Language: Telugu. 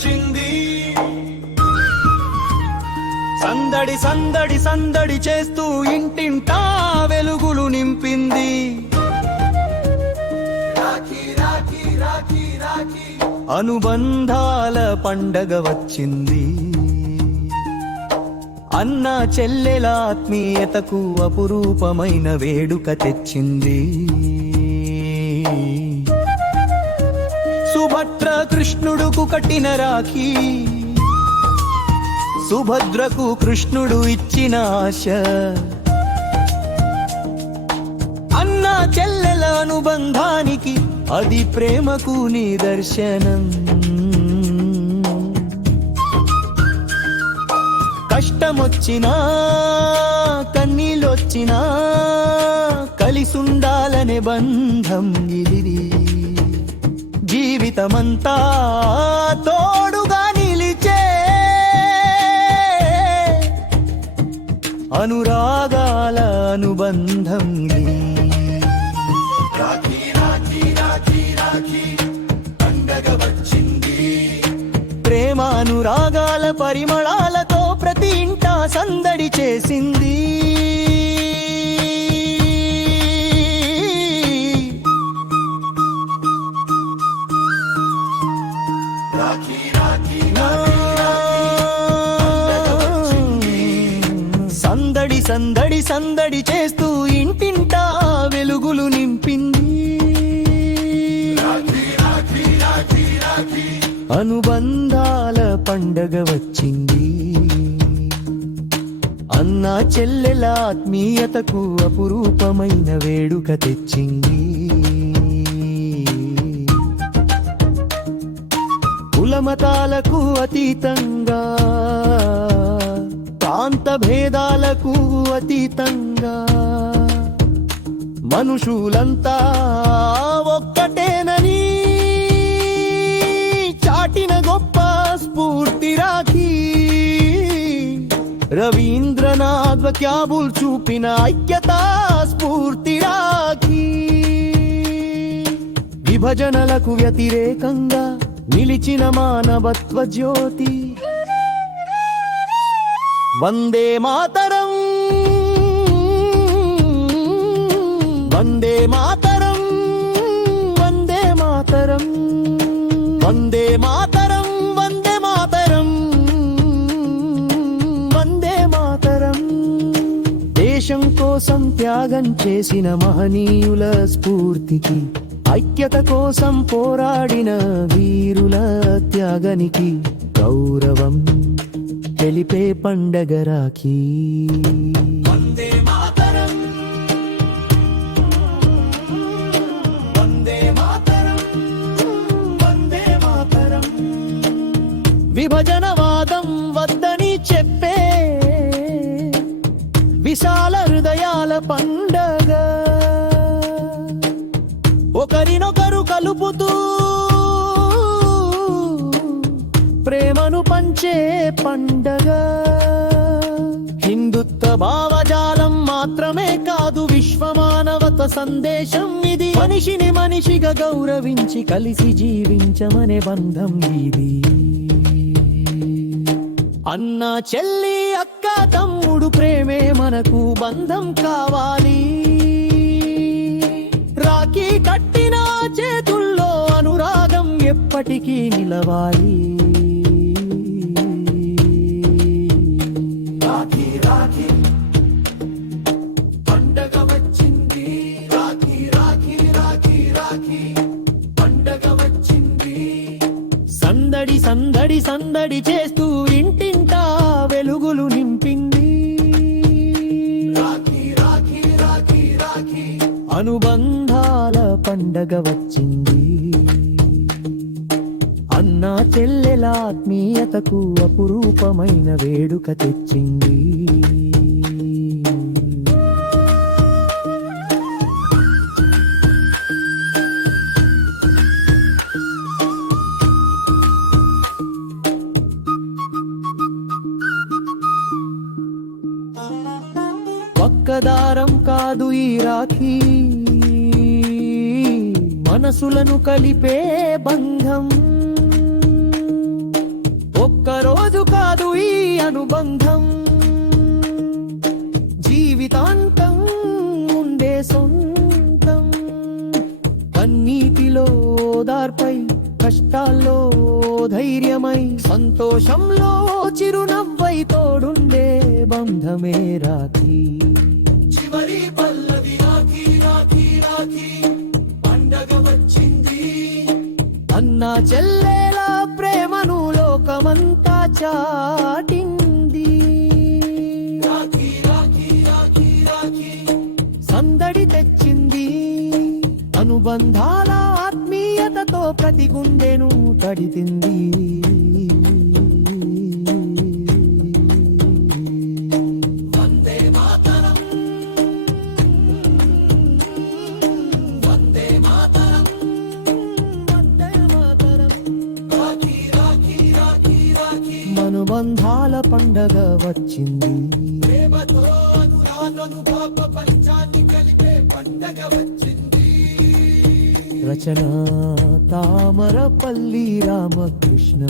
వచ్చింది. సందడి సందడి సందడి చేస్తూ ఇంటింటా వెలుగులు నింపింది. రాఖీ రాఖీ రాఖీ రాఖీ అనుబంధాల పండగ వచ్చింది. అన్న చెల్లెల ఆత్మీయతకు అపురూపమైన వేడుక తెచ్చింది. సుభద్ర కృష్ణుడుకు కట్టిన రాఖీ, సుభద్రకు కృష్ణుడు ఇచ్చిన ఆశ, అన్న చెల్లెల అనుబంధానికి అది ప్రేమకు నిదర్శనం. కష్టమొచ్చినా కన్నీళ్ళొచ్చినా కలిసుండాలనే బంధం ఇది. జీవితమంతా తోడుగా నిలిచే అనురాగాల అనుబంధం ఇది. రాఖీ రాఖీ రాఖీ రాఖీ పండగ వచ్చింది. ప్రేమ అనురాగాల పరిమళాలతో ప్రతి ఇంటా సందడి చేసింది. సందడి సందడి సందడి చేస్తూ ఇంటింటా వెలుగులు నింపింది. అనుబంధాల పండగ వచ్చింది. అన్నా చెల్లెల ఆత్మీయతకు అపురూపమైన వేడుక తెచ్చింది. కులమతాలకు అతీతంగా, ప్రాంత భేదాలకు అతీతంగా మనుషులంతా ఒక్కటేనని చాటిన గొప్ప స్ఫూర్తి రాఖీ. రవీంద్రనాథ్ క్యాబుల్ చూపిన ఐక్యతా స్ఫూర్తి రాఖీ. విభజనలకు వ్యతిరేకంగా నిలిచిన మానవత్వ జ్యోతి. వందే మాతరం, వందే మాతరం, వందే మాతరం, వందే మాతరం, వందే మాతరం, వందే మాతరం. దేశం కోసం త్యాగం చేసిన మహనీయుల స్ఫూర్తికి, ఐక్యత కోసం పోరాడిన వీరుల త్యాగానికి గౌరవం తెలిపే పండగ రాఖీ. వందే మాతరం, వందే మాతరం, వందే మాతరం. విభజనవాదం వద్దని చెప్పే విశాల హృదయాల పండగ. ఒకరినొకరు కలుపుతూ ప్రేమను పంచే పండగ. హిందుత్వ భావజాలం మాత్రమే కాదు, విశ్వమానవత సందేశం ఇది. మనిషిని మనిషిగా గౌరవించి కలిసి జీవించమనే బంధం ఇది. అన్న చెల్లి అక్క తమ్ముడు ప్రేమే మనకు బంధం కావాలి. రాఖీ కట్టిన చేతుల్లో అనురాగం ఎప్పటికీ నిలవాలి. రాఖీ రాఖీ పండగ వచ్చింది. రాఖీ రాఖీ రాఖీ రాఖీ పండగ వచ్చింది. సందడి సందడి సందడి చేస్తూ ఇంటింటా వెలుగులు నింపింది. రాఖీ రాఖీ రాఖీ రాఖీ అనుబంధాల పండగ వచ్చింది. అన్నా చెల్లెల ఆత్మీయతకు అపురూపమైన వేడుక తెచ్చింది. ఒక్కదారం కాదు ఈ రాఖీ, మనసులను కలిపే బంధం. రోజు కాదు ఈ అనుబంధం, జీవితాంతం ఉండే సొంతం. కన్నీటిలో ఓదార్పై, కష్టాల్లో ధైర్యమై, సంతోషంలో చిరునవ్వై తోడుండే బంధమే రాఖీ. చివరి పల్లవి రాఖీ రాఖీ రాఖీ, పండగ వచ్చింది. అన్నా చెల్లెల ప్రేమను లోకమంతా చాటింది. రాఖీ రాఖీ రాఖీ రాఖీ, సందడి తెచ్చింది. అనుబంధాల ఆత్మీయతతో ప్రతి గుండెను తడితింది. వందే మాతరం, వందే మాతరం, వందే మాతరం. రాఖీ రాఖీ రాఖీ రాఖీ, మనుబంధాల పండగ వచ్చింది. ప్రేమతో అనురాగ పంచాన్ని కలిపే పండగ వచ్చింది. రచన తామరపల్లి రామకృష్ణ.